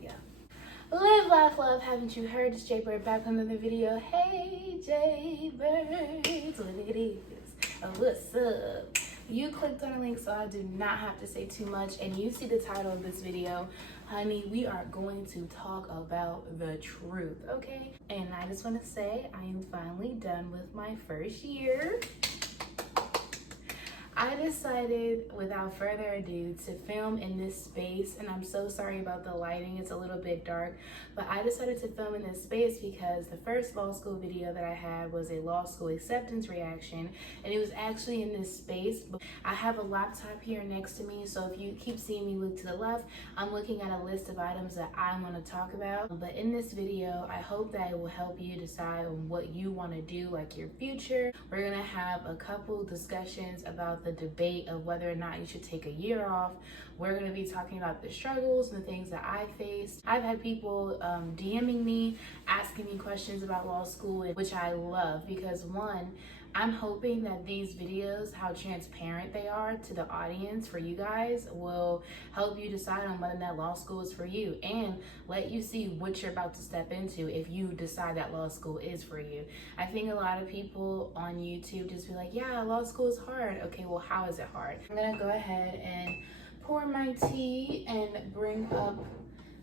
we go. Live, laugh, love. Haven't you heard? It's Jay Bird back with another video. Hey, Jay Birds, what it is? Oh, what's up? You clicked on a link, so I do not have to say too much. And you see the title of this video. Honey, we are going to talk about the truth, okay? And I just want to say I am finally done with my first year. I decided, without further ado, to film in this space, and I'm so sorry about the lighting, it's a little bit dark, but I decided to film in this space because the first law school video that I had was a law school acceptance reaction, and it was actually in this space. I have a laptop here next to me, so if you keep seeing me look to the left, I'm looking at a list of items that I want to talk about. But in this video, I hope that it will help you decide on what you want to do, like your future. We're gonna have a couple discussions about the debate of whether or not you should take a year off. We're going to be talking about the struggles and the things that I faced. I've had people DMing me, asking me questions about law school, which I love because, one, I'm hoping that these videos, how transparent they are to the audience for you guys, will help you decide on whether that law school is for you and let you see what you're about to step into if you decide that law school is for you. I think a lot of people on YouTube just be like, yeah, law school is hard. Okay, well, how is it hard? I'm gonna go ahead and pour my tea and bring up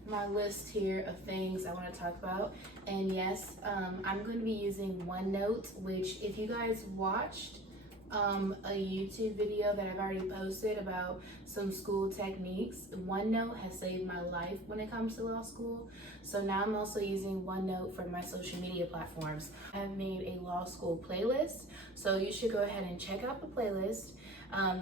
my list here of things I want to talk about. And yes, I'm going to be using OneNote, which if you guys watched a YouTube video that I've already posted about some school techniques, OneNote has saved my life when it comes to law school. So now I'm also using OneNote for my social media platforms. I've made a law school playlist, so you should go ahead and check out the playlist.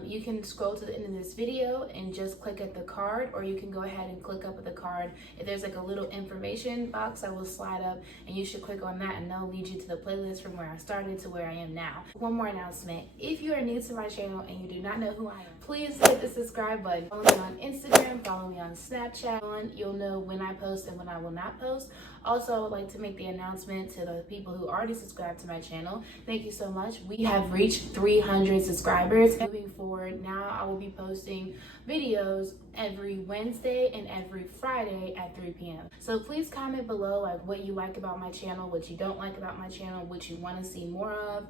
You can scroll to the end of this video and just click at the card, or you can go ahead and click up at the card. If there's like a little information box that will slide up, and you should click on that, and that'll lead you to the playlist from where I started to where I am now. One more announcement. If you are new to my channel and you do not know who I am, please hit the subscribe button. Follow me on Instagram, follow me on Snapchat. You'll know when I post and when I will not post. Also, I would like to make the announcement to the people who already subscribed to my channel. Thank you so much. We have reached 300 subscribers. Moving forward, now I will be posting videos every Wednesday and every Friday at 3 p.m. So please comment below like what you like about my channel, what you don't like about my channel, what you want to see more of.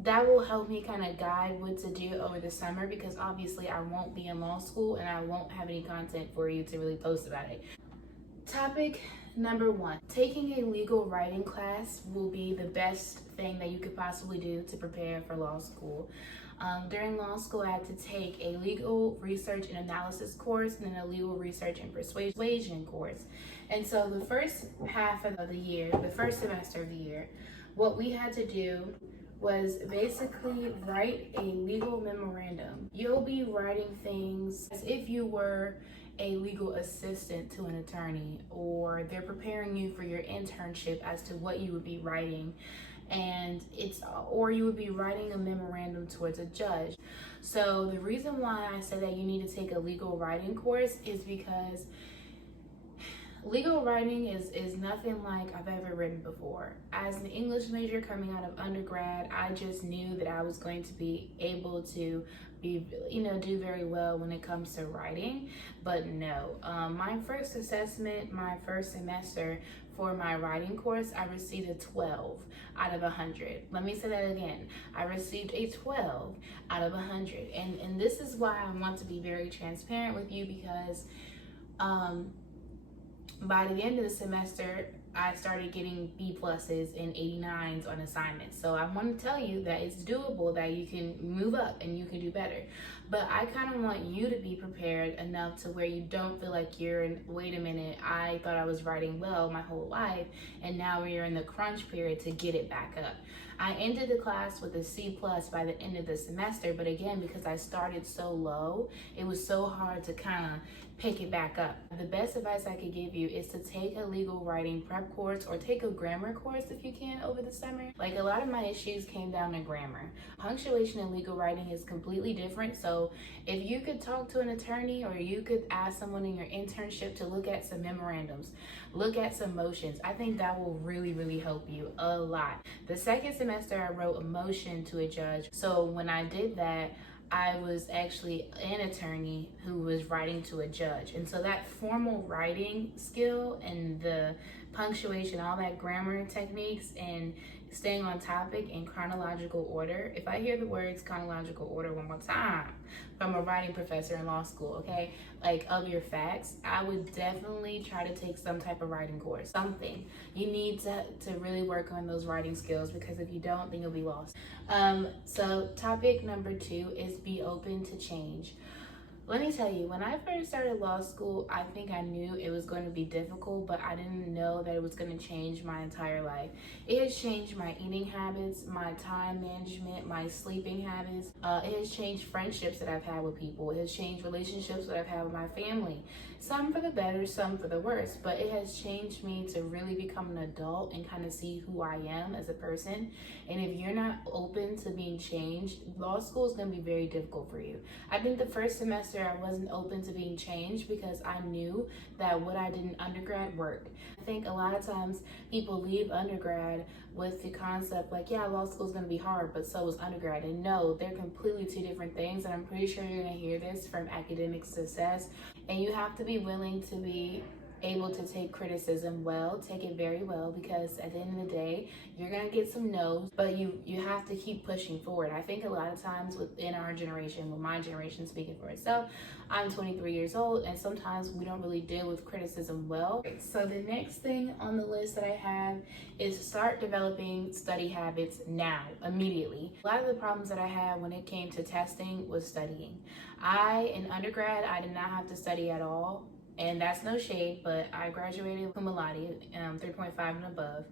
That will help me kind of guide what to do over the summer, because obviously I won't be in law school and I won't have any content for you to really post about it. Topic number 1, taking a legal writing class will be the best thing that you could possibly do to prepare for law school. During law school, I had to take a legal research and analysis course and then a legal research and persuasion course. And so the first half of the year, the first semester of the year, what we had to do was basically write a legal memorandum. You'll be writing things as if you were a legal assistant to an attorney, or they're preparing you for your internship as to what you would be writing, or you would be writing a memorandum towards a judge. So the reason why I said that you need to take a legal writing course is because legal writing is nothing like I've ever written before. As an English major coming out of undergrad, I just knew that I was going to be able to do very well when it comes to writing. But no, my first assessment, my first semester for my writing course, I received a 12 out of 100. Let me say that again. I received a 12 out of 100. And this is why I want to be very transparent with you, because by the end of the semester, I started getting B pluses and 89s on assignments. So I want to tell you that it's doable, that you can move up and you can do better. But I kind of want you to be prepared enough to where you don't feel like you're in, wait a minute, I thought I was writing well my whole life, and now we're in the crunch period to get it back up. I ended the class with a C plus by the end of the semester, but again, because I started so low, it was so hard to kind of pick it back up. The best advice I could give you is to take a legal writing prep course or take a grammar course if you can over the summer. Like, a lot of my issues came down to grammar. Punctuation in legal writing is completely different. So if you could talk to an attorney, or you could ask someone in your internship to look at some memorandums, look at some motions, I think that will really, really help you a lot. The second semester, I wrote a motion to a judge. So when I did that, I was actually an attorney who was writing to a judge. And so that formal writing skill and the punctuation, all that grammar techniques and staying on topic in chronological order. If I hear the words chronological order one more time from a writing professor in law school, okay, like of your facts, I would definitely try to take some type of writing course, something. You need to really work on those writing skills, because if you don't, then you'll be lost. So topic number 2 is be open to change. Let me tell you, when I first started law school, I think I knew it was going to be difficult, but I didn't know that it was going to change my entire life. It has changed my eating habits, my time management, my sleeping habits. It has changed friendships that I've had with people. It has changed relationships that I've had with my family. Some for the better, some for the worse, but it has changed me to really become an adult and kind of see who I am as a person. And if you're not open to being changed, law school is going to be very difficult for you. I think the first semester I wasn't open to being changed because I knew that what I did in undergrad worked. I think a lot of times people leave undergrad with the concept like, yeah, law school is going to be hard, but so is undergrad. And no, they're completely two different things. And I'm pretty sure you're going to hear this from academic success. And you have to be willing to be able to take criticism well, take it very well, because at the end of the day, you're gonna get some no's, but you have to keep pushing forward. I think a lot of times within our generation, with my generation speaking for itself, I'm 23 years old, and sometimes we don't really deal with criticism well. So the next thing on the list that I have is start developing study habits now, immediately. A lot of the problems that I had when it came to testing was studying. In undergrad, I did not have to study at all. And that's no shade, but I graduated cum laude, 3.5 and above.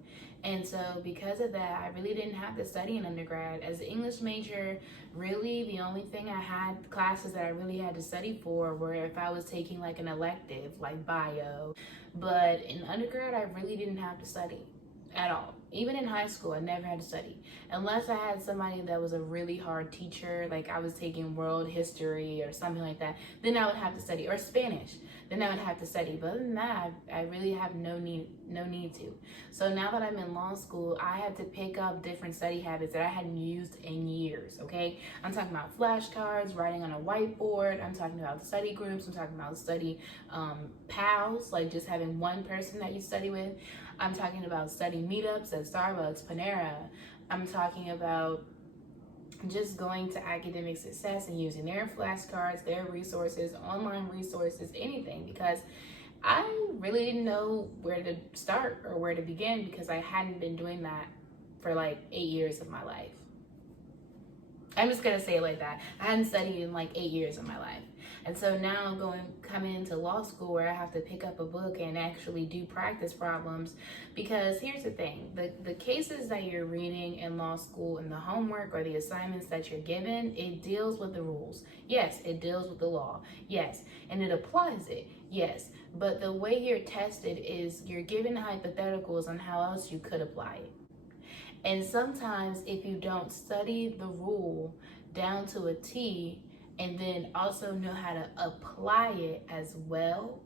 And so because of that, I really didn't have to study in undergrad. As an English major, really the only thing I had, classes that I really had to study for were if I was taking like an elective, like bio. But in undergrad, I really didn't have to study at all. Even in high school, I never had to study. Unless I had somebody that was a really hard teacher, like I was taking world history or something like that, then I would have to study, or Spanish, then I would have to study. But other than that, I really have no need to. So now that I'm in law school, I had to pick up different study habits that I hadn't used in years, okay? I'm talking about flashcards, writing on a whiteboard, I'm talking about study groups, I'm talking about study pals, like just having one person that you study with. I'm talking about study meetups at Starbucks, Panera. I'm talking about just going to academic success and using their flashcards, their resources, online resources, anything, because I really didn't know where to start or where to begin, because I hadn't been doing that for like 8 years of my life. I'm just gonna say it like that. I hadn't studied in like 8 years of my life. And so now I'm coming into law school where I have to pick up a book and actually do practice problems, because here's the thing, the cases that you're reading in law school and the homework or the assignments that you're given, it deals with the rules. Yes, it deals with the law. Yes, and it applies it. Yes, but the way you're tested is you're given hypotheticals on how else you could apply it. And sometimes if you don't study the rule down to a T and then also know how to apply it as well,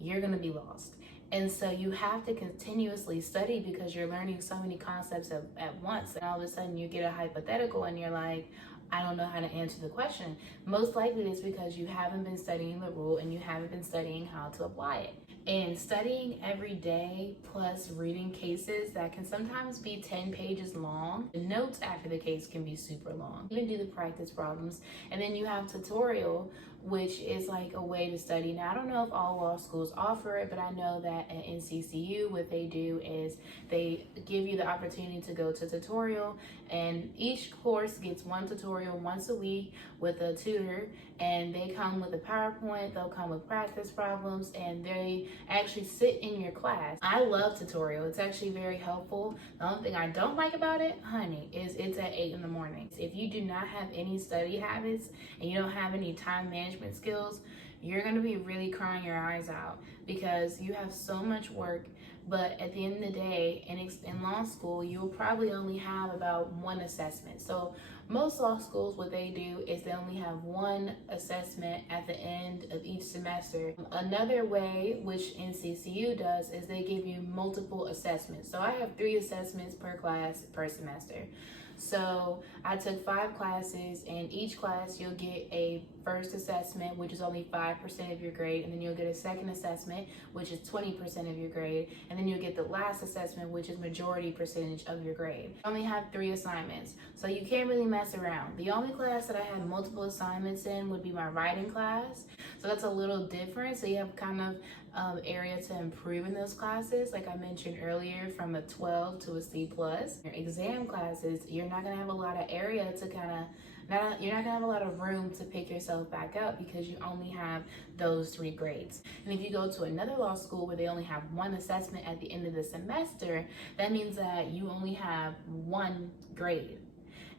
you're gonna be lost. And so you have to continuously study, because you're learning so many concepts at once. And all of a sudden you get a hypothetical and you're like, I don't know how to answer the question. Most likely it's because you haven't been studying the rule and you haven't been studying how to apply it. And studying every day plus reading cases that can sometimes be 10 pages long. The notes after the case can be super long. You can do the practice problems, and then you have tutorial, which is like a way to study. Now, I don't know if all law schools offer it, but I know that at NCCU, what they do is they give you the opportunity to go to tutorial, and each course gets one tutorial once a week with a tutor, and they come with a PowerPoint, they'll come with practice problems, and they actually sit in your class. I love tutorial. It's actually very helpful. The only thing I don't like about it, honey, is it's at 8 in the morning. If you do not have any study habits and you don't have any time management skills, you're going to be really crying your eyes out, because you have so much work. But at the end of the day, in law school, you'll probably only have about one assessment. So most law schools, what they do is they only have one assessment at the end of each semester. Another way, which NCCU does, is they give you multiple assessments. So I have 3 assessments per class per semester. So I took 5 classes, and each class you'll get a first assessment, which is only 5% of your grade, and then you'll get a second assessment, which is 20% of your grade, and then you'll get the last assessment, which is majority percentage of your grade. I only have 3 assignments, so you can't really mess around. The only class that I had multiple assignments in would be my writing class, so that's a little different. So you have kind of area to improve in those classes, like I mentioned earlier, from a 12 to a C+. Your exam classes, you're not gonna have a lot of area to you're not gonna have a lot of room to pick yourself back up because you only have those 3 grades. And if you go to another law school where they only have 1 assessment at the end of the semester, that means that you only have 1 grade.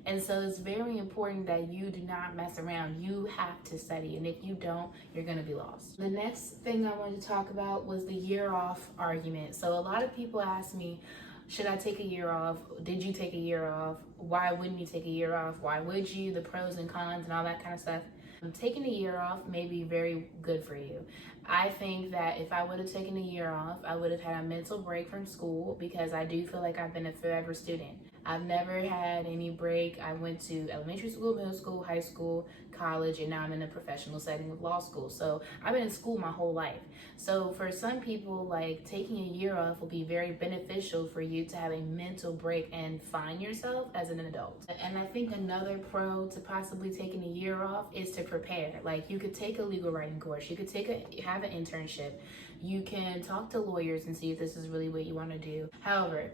And so it's very important that you do not mess around. You have to study, and if you don't, you're gonna be lost. The next thing I wanted to talk about was the year off argument. So a lot of people ask me, should I take a year off? Did you take a year off? Why wouldn't you take a year off? Why would you? The pros and cons and all that kind of stuff. Taking a year off may be very good for you. I think that if I would have taken a year off, I would have had a mental break from school, because I do feel like I've been a forever student. I've never had any break. I went to elementary school, middle school, high school, college, and now I'm in a professional setting with law school. So I've been in school my whole life. So for some people, like, taking a year off will be very beneficial for you to have a mental break and find yourself as an adult. And I think another pro to possibly taking a year off is to prepare. Like, you could take a legal writing course, you could have an internship, you can talk to lawyers and see if this is really what you want to do. However,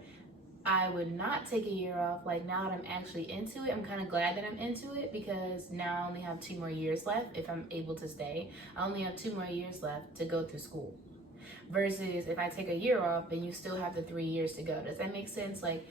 I would not take a year off. Like, now that I'm actually into it, I'm kind of glad that I'm into it, because now I only have 2 more years left if I'm able to stay. I only have 2 more years left to go through school. Versus if I take a year off, then you still have the 3 years to go. Does that make sense? Like,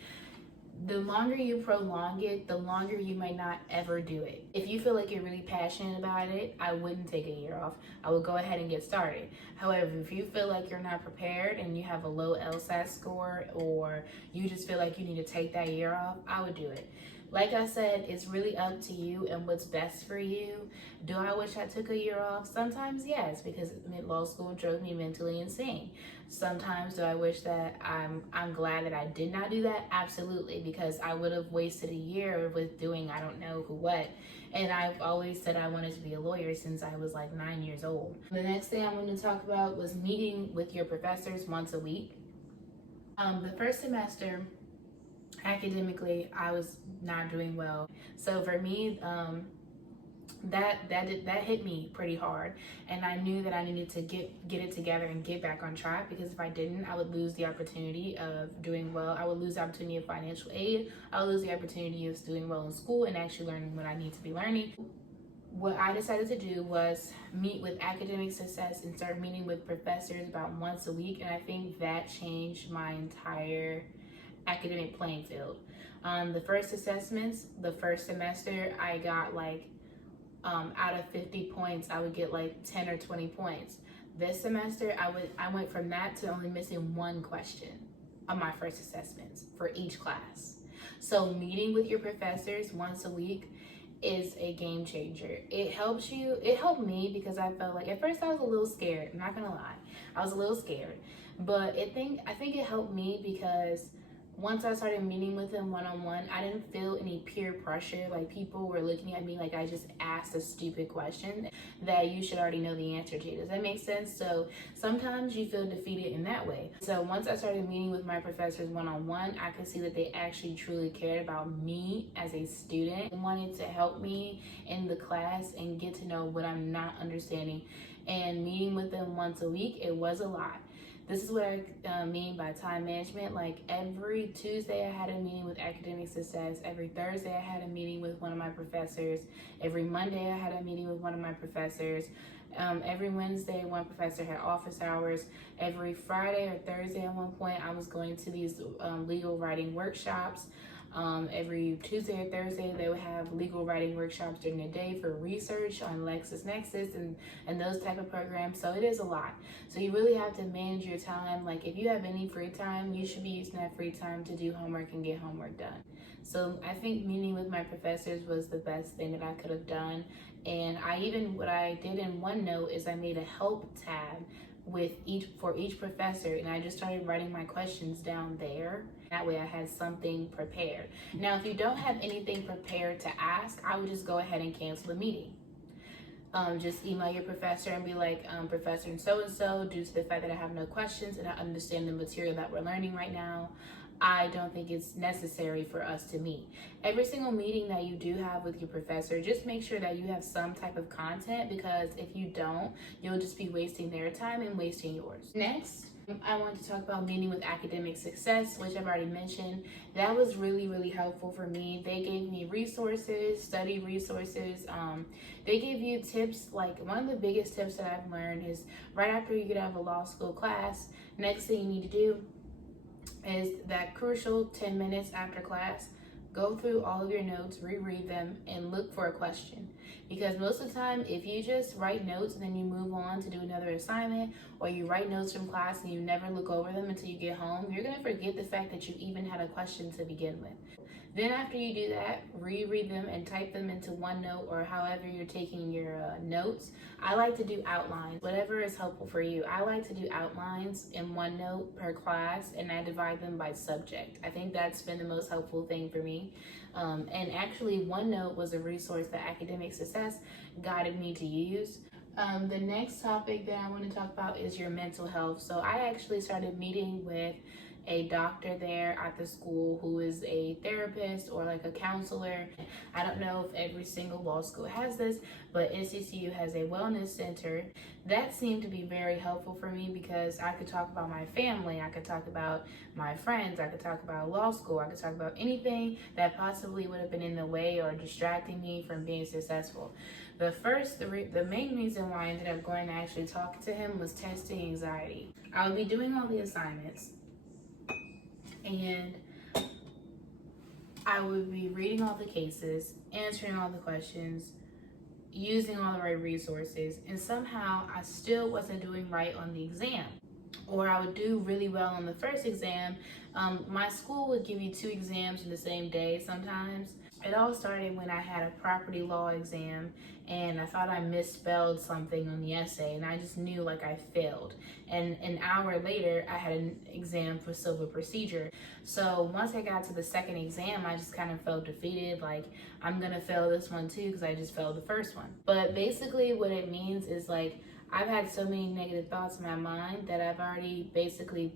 the longer you prolong it, the longer you might not ever do it. If you feel like you're really passionate about it, I wouldn't take a year off. I would go ahead and get started. However, if you feel like you're not prepared and you have a low LSAT score, or you just feel like you need to take that year off, I would do it. Like I said, it's really up to you and what's best for you. Do I wish I took a year off? Sometimes yes, because law school drove me mentally insane. Sometimes do I wish that I'm glad that I did not do that? Absolutely, because I would have wasted a year with doing I don't know who what. And I've always said I wanted to be a lawyer since I was like 9 years old. The next thing I wanted to talk about was meeting with your professors once a week. The first semester, academically, I was not doing well. So for me, that hit me pretty hard, and I knew that I needed to get it together and get back on track, because if I didn't, I would lose the opportunity of doing well. I would lose the opportunity of financial aid. I would lose the opportunity of doing well in school and actually learning what I need to be learning. What I decided to do was meet with academic success and start meeting with professors about once a week, and I think that changed my entire academic playing field. The first assessments, the first semester, I got like out of 50 points, I would get like 10 or 20 points. This semester, I went from that to only missing 1 question on my first assessments for each class. So meeting with your professors once a week is a game changer. It helps you. It helped me because I felt like at first I was a little scared. I'm not gonna lie, I was a little scared, but I think it helped me because once I started meeting with them one-on-one, I didn't feel any peer pressure. Like, people were looking at me like I just asked a stupid question that you should already know the answer to. Does that make sense? So sometimes you feel defeated in that way. So once I started meeting with my professors one-on-one, I could see that they actually truly cared about me as a student and wanted to help me in the class and get to know what I'm not understanding. And meeting with them once a week, it was a lot. This is what I mean by time management. Like, every Tuesday I had a meeting with academic success. Every Thursday I had a meeting with one of my professors. Every Monday I had a meeting with one of my professors. Every Wednesday, one professor had office hours. Every Friday or Thursday at one point, I was going to these legal writing workshops. Every Tuesday or Thursday, they would have legal writing workshops during the day for research on LexisNexis and those type of programs. So it is a lot. So you really have to manage your time. Like, if you have any free time, you should be using that free time to do homework and get homework done. So I think meeting with my professors was the best thing that I could have done. And what I did in OneNote is I made a help tab for each professor, and I just started writing my questions down there. That way I had something prepared. Now, if you don't have anything prepared to ask, I would just go ahead and cancel the meeting. Just email your professor and be like, Professor and so, due to the fact that I have no questions and I understand the material that we're learning right now, I don't think it's necessary for us to meet. Every single meeting that you do have with your professor, just make sure that you have some type of content, because if you don't, you'll just be wasting their time and wasting yours. Next, I want to talk about meeting with academic success, which I've already mentioned. That was really, really helpful for me. They gave me resources, study resources. They give you tips. Like, one of the biggest tips that I've learned is right after you get out of a law school class, next thing you need to do is that crucial 10 minutes after class, go through all of your notes, reread them, and look for a question. Because most of the time, if you just write notes and then you move on to do another assignment, or you write notes from class and you never look over them until you get home, you're going to forget the fact that you even had a question to begin with. Then after you do that, reread them and type them into OneNote or however you're taking your notes. I like to do outlines, whatever is helpful for you. I like to do outlines in OneNote per class, and I divide them by subject. I think that's been the most helpful thing for me. And actually, OneNote was a resource that Academic Success guided me to use. The next topic that I want to talk about is your mental health. So I actually started meeting with a doctor there at the school who is a therapist or like a counselor. I don't know if every single law school has this, but NCCU has a wellness center. That seemed to be very helpful for me, because I could talk about my family, I could talk about my friends, I could talk about law school, I could talk about anything that possibly would have been in the way or distracting me from being successful. The main reason why I ended up going to actually talk to him was testing anxiety. I would be doing all the assignments, and I would be reading all the cases, answering all the questions, using all the right resources, and somehow I still wasn't doing right on the exam. Or I would do really well on the first exam. My school would give you 2 exams in the same day sometimes. It all started when I had a property law exam, and I thought I misspelled something on the essay, and I just knew like I failed. And an hour later, I had an exam for civil procedure. So once I got to the second exam, I just kind of felt defeated, like I'm gonna fail this one too because I just failed the first one. But basically what it means is, like, I've had so many negative thoughts in my mind that I've already basically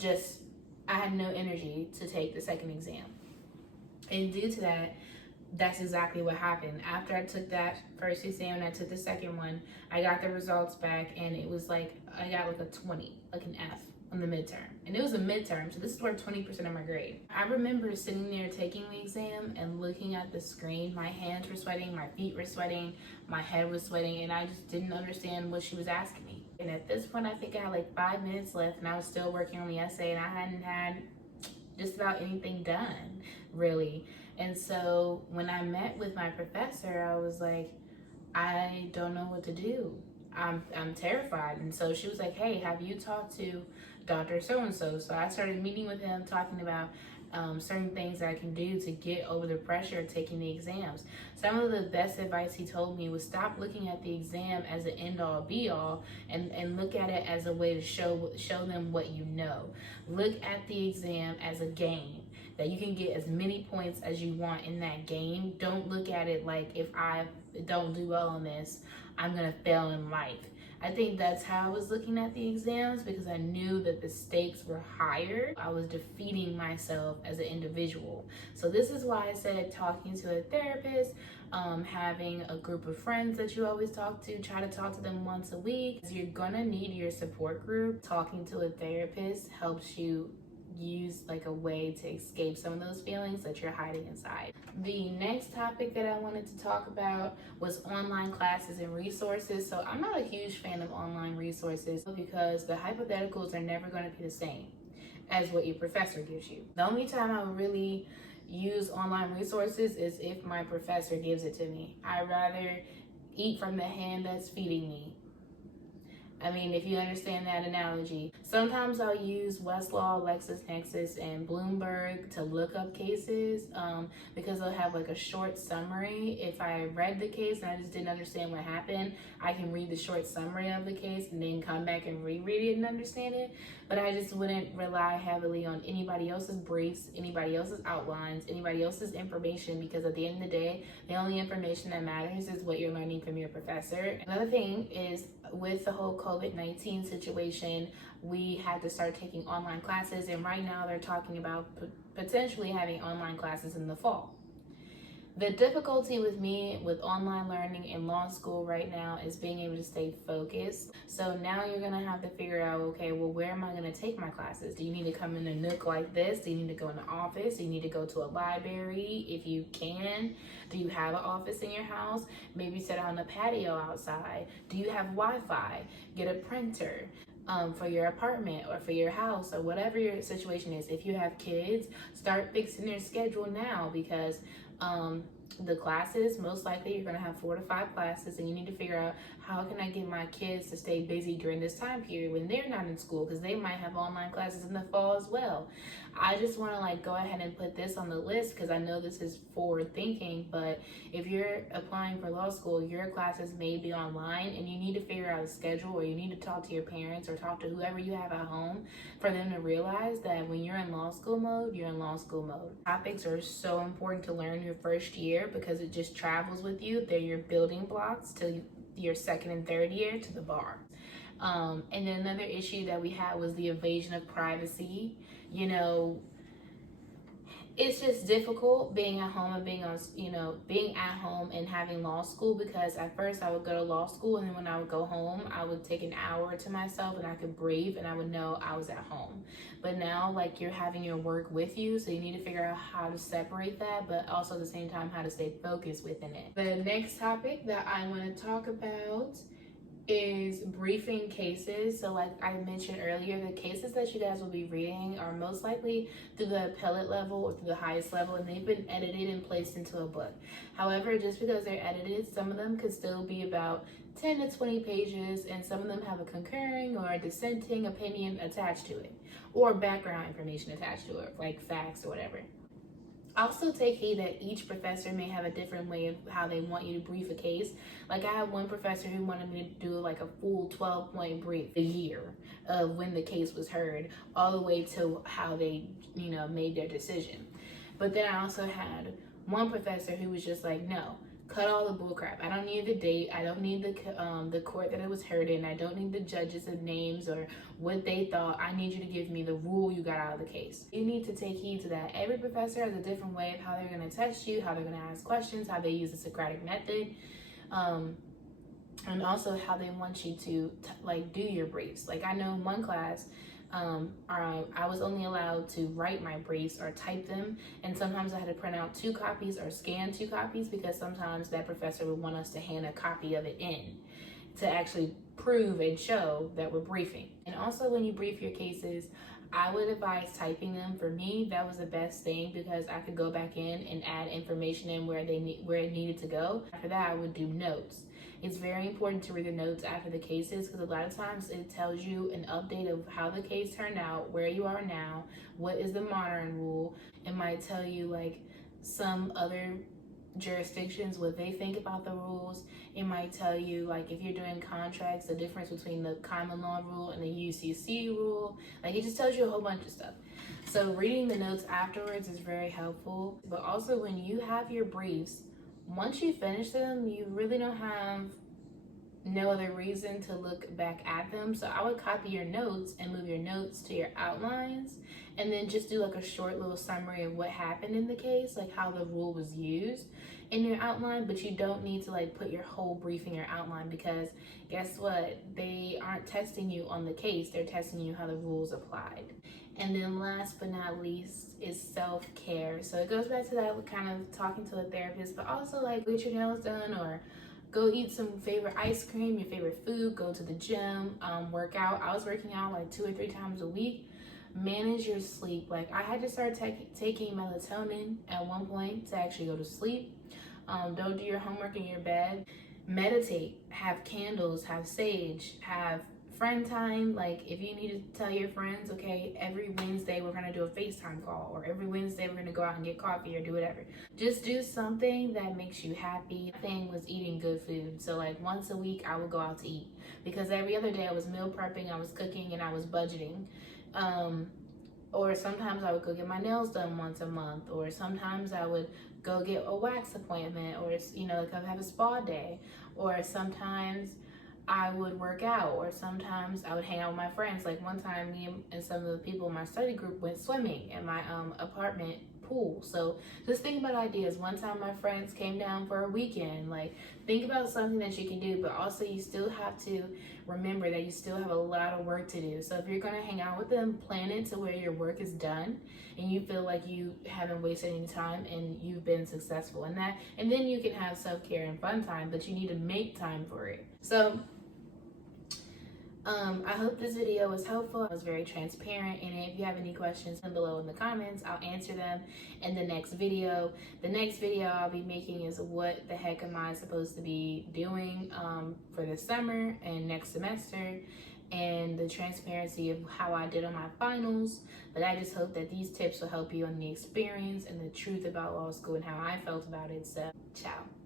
I had no energy to take the second exam. And due to that, that's exactly what happened. After I took that first exam and I took the second one, I got the results back, and it was like I got like a 20, like an F on the midterm. And it was a midterm, so this is worth 20% of my grade. I remember sitting there taking the exam and looking at the screen. My hands were sweating, my feet were sweating, my head was sweating, and I just didn't understand what she was asking me. And at this point, I think I had like 5 minutes left, and I was still working on the essay, and I hadn't had just about anything done, really. And so when I met with my professor, I was like, I don't know what to do. I'm terrified. And so she was like, hey, have you talked to Dr. So-and-so? So I started meeting with him, talking about certain things that I can do to get over the pressure of taking the exams. Some of the best advice he told me was stop looking at the exam as an end-all be-all, and look at it as a way to show them what you know. Look at the exam as a game that you can get as many points as you want in that game. Don't look at it like, if I don't do well on this, I'm gonna fail in life. I think that's how I was looking at the exams, because I knew that the stakes were higher. I was defeating myself as an individual. So this is why I said talking to a therapist, having a group of friends that you always talk to, try to talk to them once a week. You're gonna need your support group. Talking to a therapist helps you use like a way to escape some of those feelings that you're hiding inside. The next topic that I wanted to talk about was online classes and resources. So I'm not a huge fan of online resources because the hypotheticals are never going to be the same as what your professor gives you. The only time I would really use online resources is if my professor gives it to me. I'd rather eat from the hand that's feeding me I mean, if you understand that analogy. Sometimes I'll use Westlaw, LexisNexis, and Bloomberg to look up cases because they'll have like a short summary. If I read the case and I just didn't understand what happened, I can read the short summary of the case and then come back and reread it and understand it. But I just wouldn't rely heavily on anybody else's briefs, anybody else's outlines, anybody else's information, because at the end of the day, the only information that matters is what you're learning from your professor. Another thing is, with the whole COVID-19 situation, we had to start taking online classes, and right now they're talking about potentially having online classes in the fall. The difficulty with me with online learning in law school right now is being able to stay focused. So now you're gonna have to figure out, okay, well, where am I gonna take my classes? Do you need to come in a nook like this? Do you need to go in the office? Do you need to go to a library if you can? Do you have an office in your house? Maybe sit on a patio outside. Do you have Wi-Fi? Get a printer. For your apartment or for your house or whatever your situation is. If you have kids, start fixing their schedule now, because the classes, most likely you're going to have 4 to 5 classes, and you need to figure out, how can I get my kids to stay busy during this time period when they're not in school, because they might have online classes in the fall as well. I just want to like go ahead and put this on the list because I know this is forward thinking, but if you're applying for law school, your classes may be online and you need to figure out a schedule, or you need to talk to your parents or talk to whoever you have at home for them to realize that when you're in law school mode, you're in law school mode. Topics are so important to learn your first year because it just travels with you. They're your building blocks to your second and third year to the bar. And then another issue that we had was the invasion of privacy. You know, it's just difficult being at home and being at home and having law school, because at first I would go to law school, and then when I would go home, I would take an hour to myself and I could breathe and I would know I was at home. But now, like, you're having your work with you, so you need to figure out how to separate that, but also at the same time how to stay focused within it. The next topic that I want to talk about is briefing cases. So like I mentioned earlier, the cases that you guys will be reading are most likely through the appellate level or through the highest level, and they've been edited and placed into a book. However, just because they're edited, some of them could still be about 10 to 20 pages, and some of them have a concurring or a dissenting opinion attached to it, or background information attached to it, like facts or whatever. Also take heed that each professor may have a different way of how they want you to brief a case. Like I had one professor who wanted me to do like a full 12-point brief a year of when the case was heard, all the way to how they, made their decision. But then I also had one professor who was just like, no, cut all the bullcrap. I don't need the date. I don't need the court that it was heard in. I don't need the judges' names or what they thought. I need you to give me the rule you got out of the case. You need to take heed to that. Every professor has a different way of how they're going to test you, how they're going to ask questions, how they use the Socratic method, and also how they want you to do your briefs. Like I know in one class, I was only allowed to write my briefs or type them, and sometimes I had to print out 2 copies or scan 2 copies, because sometimes that professor would want us to hand a copy of it in to actually prove and show that we're briefing. And also when you brief your cases, I would advise typing them. For me, that was the best thing, because I could go back in and add information in where it needed to go. After that, I would do notes. It's very important to read the notes after the cases, because a lot of times it tells you an update of how the case turned out, where you are now, what is the modern rule. It might tell you like some other jurisdictions, what they think about the rules. It might tell you, like, if you're doing contracts, the difference between the common law rule and the UCC rule. Like, it just tells you a whole bunch of stuff. So reading the notes afterwards is very helpful. But also when you have your briefs, once you finish them, you really don't have no other reason to look back at them. So I would copy your notes and move your notes to your outlines, and then just do like a short little summary of what happened in the case, like how the rule was used in your outline. But you don't need to like put your whole brief in your outline, because guess what? They aren't testing you on the case, they're testing you how the rules applied. And then last but not least is self-care. So it goes back to that kind of talking to a therapist, but also like get your nails done, or go eat some favorite ice cream, your favorite food, go to the gym, work out. I was working out like 2 or 3 times a week. Manage your sleep. Like I had to start taking melatonin at one point to actually go to sleep. Don't do your homework in your bed. Meditate, have candles, have sage, have friend time. Like if you need to tell your friends, okay, every Wednesday we're gonna do a FaceTime call, or every Wednesday we're gonna go out and get coffee or do whatever. Just do something that makes you happy. The thing was eating good food. So like once a week I would go out to eat, because every other day I was meal prepping, I was cooking, and I was budgeting. Or sometimes I would go get my nails done once a month, or sometimes I would go get a wax appointment, or like I have a spa day, or sometimes I would work out, or sometimes I would hang out with my friends. Like one time, me and some of the people in my study group went swimming in my apartment pool. So just think about ideas. One time my friends came down for a weekend. Like think about something that you can do, but also you still have to remember that you still have a lot of work to do. So if you're gonna hang out with them, plan it to where your work is done and you feel like you haven't wasted any time and you've been successful in that. And then you can have self-care and fun time, but you need to make time for it. So I hope this video was helpful. I was very transparent, and if you have any questions down below in the comments, I'll answer them in the next video. The next video I'll be making is what the heck am I supposed to be doing for the summer and next semester, and the transparency of how I did on my finals. But I just hope that these tips will help you on the experience and the truth about law school and how I felt about it. So, ciao.